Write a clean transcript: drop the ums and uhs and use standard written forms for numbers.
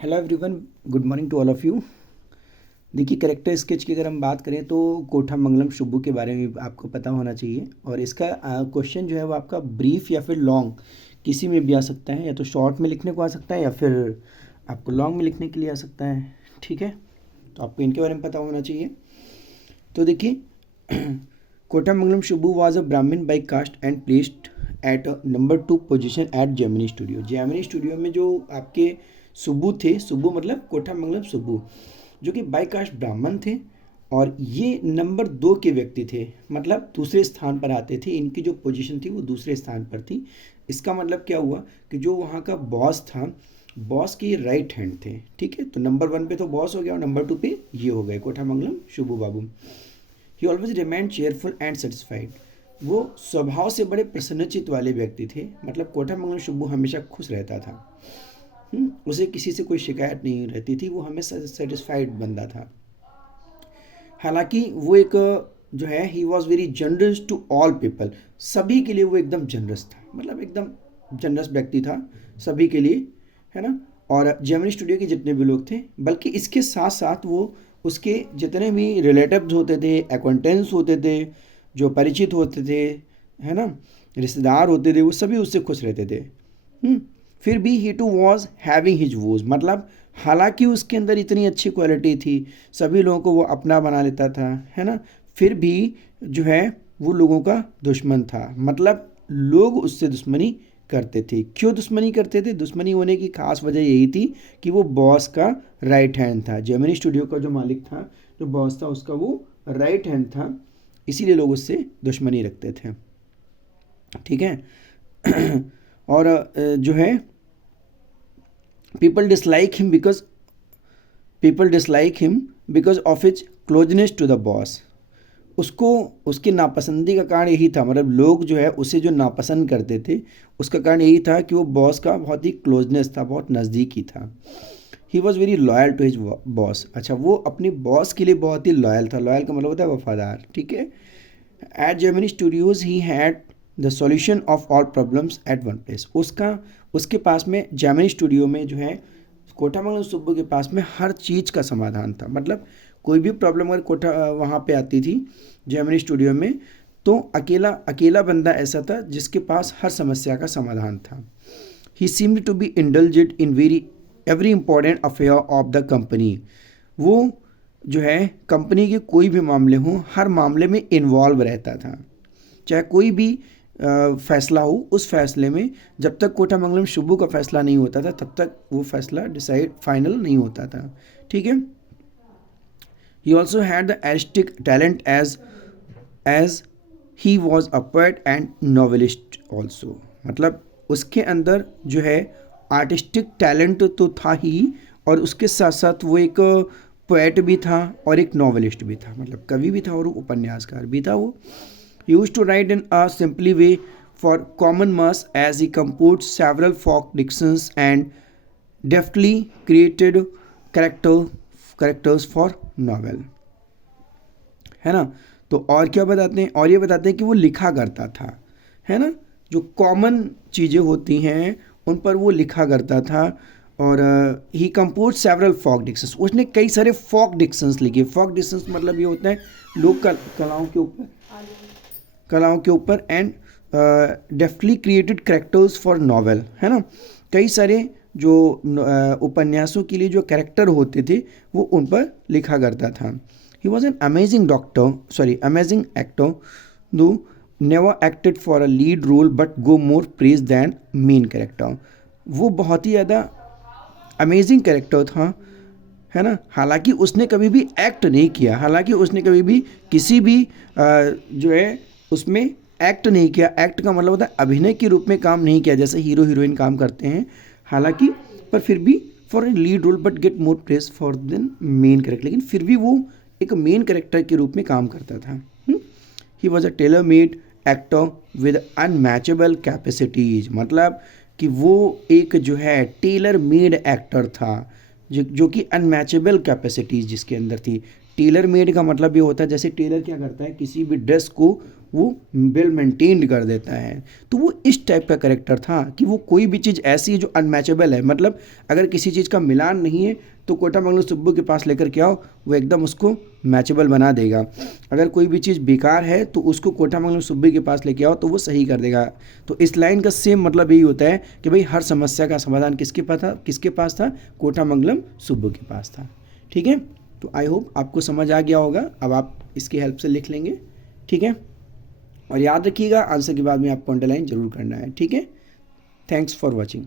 Hello everyone, good morning to all of you. देखिए, character sketch की अगर हम बात करें तो कोठा मंगलम सुब्बू के बारे में आपको पता होना चाहिए। और इसका क्वेश्चन जो है वो आपका ब्रीफ या फिर लॉन्ग किसी में भी आ सकता है, या तो शॉर्ट में लिखने को आ सकता है या फिर आपको लॉन्ग में लिखने के लिए आ सकता है। ठीक है, तो आपको इनके बारे में पता होना चाहिए। तो देखिए, कोठा मंगलम Subbu was a Brahmin by caste and placed at number 2 position at Gemini Studio. Gemini Studio में जो आपके सुब्बू थे, सुब्बू मतलब कोठा मंगलम सुब्बू, जो कि बाई कास्ट ब्राह्मण थे और ये नंबर 2 के व्यक्ति थे, मतलब दूसरे स्थान पर आते थे। इनकी जो पोजीशन थी वो दूसरे स्थान पर थी। इसका मतलब क्या हुआ कि जो वहाँ का बॉस था, बॉस की राइट हैंड थे। ठीक है, तो नंबर 1 पे तो बॉस हो गया और नंबर 2 पे ये हो गए Kothamangalam Subbu Babu. He always remain cheerful and satisfied. वो स्वभाव से बड़े प्रसन्नचित वाले व्यक्ति थे, मतलब कोठा मंगलम सुब्बू हमेशा खुश रहता था। उसे किसी से कोई शिकायत नहीं रहती थी, वो हमेशा सेटिस्फाइड बंदा था। हालांकि वो एक जो है, he was very generous to all people. सभी के लिए वो एकदम जनरस था, मतलब एकदम जनरस व्यक्ति था सभी के लिए, है ना। और जेमिनी स्टूडियो के जितने भी लोग थे, बल्कि इसके साथ साथ वो उसके जितने भी रिलेटिव्स होते थे, एक्वेंटेंस होते थे, जो परिचित होते थे, है ना, रिश्तेदार होते थे, वो सभी उससे खुश रहते थे। फिर भी he too was having his woes, मतलब हालांकि उसके अंदर इतनी अच्छी क्वालिटी थी, सभी लोगों को वो अपना बना लेता था, है ना, फिर भी जो है वो लोगों का दुश्मन था। मतलब लोग उससे दुश्मनी करते थे। क्यों दुश्मनी करते थे? दुश्मनी होने की खास वजह यही थी कि वो बॉस का राइट हैंड था। जेमिनी स्टूडियो का जो मालिक था, जो बॉस था, उसका वो राइट हैंड था, इसीलिए लोग उससे दुश्मनी रखते थे। ठीक है। और जो है, people dislike him because people dislike him because of his closeness to the boss। उसको उसकी नापसंदी का कारण यही था, मतलब लोग जो है उसे जो नापसंद करते थे, उसका कारण यही था कि वो बॉस का बहुत ही क्लोजनेस था, बहुत नज़दीकी था। He was very loyal to his boss. अच्छा, वो अपने बॉस के लिए बहुत ही लॉयल था। लॉयल का मतलब होता है वफादार। ठीक है। At Gemini Studios he had the solution of all problems at one place. उसके पास में जेमिनी स्टूडियो में जो है, कोठा मंगलम सुब्बू के पास में हर चीज़ का समाधान था। मतलब कोई भी प्रॉब्लम अगर कोठा वहाँ पे आती थी जेमिनी स्टूडियो में, तो अकेला अकेला बंदा ऐसा था जिसके पास हर समस्या का समाधान था। He seemed to be indulged in very every important affair of the company. वो जो है कंपनी के कोई भी मामले हों, हर मामले में इन्वॉल्व रहता था। चाहे कोई भी फैसला हो, उस फैसले में जब तक कोठा मंगलम सुब्बू का फैसला नहीं होता था, तब तक वो फैसला डिसाइड फाइनल नहीं होता था। ठीक है। He also had the artistic talent as he was a poet and novelist also. मतलब उसके अंदर जो है आर्टिस्टिक टैलेंट तो था ही, और उसके साथ साथ वो एक पोएट भी था और एक नॉवेलिस्ट भी था, मतलब कवि भी था और उपन्यासकार भी था वो। He used to write in a simply way for common mass as he composed several folk dictions and deftly created characters for novel। है ना। तो और क्या बताते हैं, और ये बताते हैं कि वो लिखा करता था, है ना, जो कॉमन चीज़ें होती हैं उन पर वो लिखा करता था। और ही कंपोज सेवरल फॉक डिक्शंस, उसने कई सारे फॉक डिक्शंस लिखे। फॉक डिक्शंस मतलब ये होता है लोक कलाओं के ऊपर and deftly created characters for novel, है ना। कई सारे जो उपन्यासों के लिए जो कैरेक्टर होते थे वो उन पर लिखा करता था। He was an amazing actor though never acted for a lead role but go more praise than main character. वो बहुत ही ज़्यादा अमेजिंग कैरेक्टर था, है ना। हालांकि उसने कभी भी एक्ट नहीं किया, हालांकि उसने कभी भी किसी भी जो है उसमें एक्ट नहीं किया। एक्ट का मतलब होता है अभिनय के रूप में काम नहीं किया, जैसे हीरो हीरोइन काम करते हैं। हालांकि पर फिर भी for a lead role but get more press for then main character, लेकिन फिर भी वो एक मेन कैरेक्टर के रूप में काम करता था। He was a tailor made actor with unmatchable capacities. मतलब कि वो एक जो है टेलर मेड एक्टर था, जो कि अनमैचेबल कैपेसिटीज़ जिसके अंदर थी। टेलर मेड का मतलब ये होता है, जैसे टेलर क्या करता है, किसी भी ड्रेस को वो वेल मेंटेन्ड कर देता है। तो वो इस टाइप का करेक्टर था कि वो कोई भी चीज़ ऐसी है जो अनमैचेबल है, मतलब अगर किसी चीज़ का मिलान नहीं है तो कोटामंगलम सुब्बू के पास लेकर के आओ, वो एकदम उसको मैचेबल बना देगा। अगर कोई भी चीज़ बेकार है तो उसको कोटामंगलम सुब्बू के पास लेके आओ तो वो सही कर देगा। तो इस लाइन का सेम मतलब यही होता है कि भाई हर समस्या का समाधान किसके पास था? कोटामंगलम सुब्बू के पास था। ठीक है, तो आई होप आपको समझ आ गया होगा। अब आप इसकी हेल्प से लिख लेंगे। ठीक है, और याद रखिएगा आंसर के बाद में आपको अंडरलाइन जरूर करना है। ठीक है, थैंक्स फॉर वॉचिंग।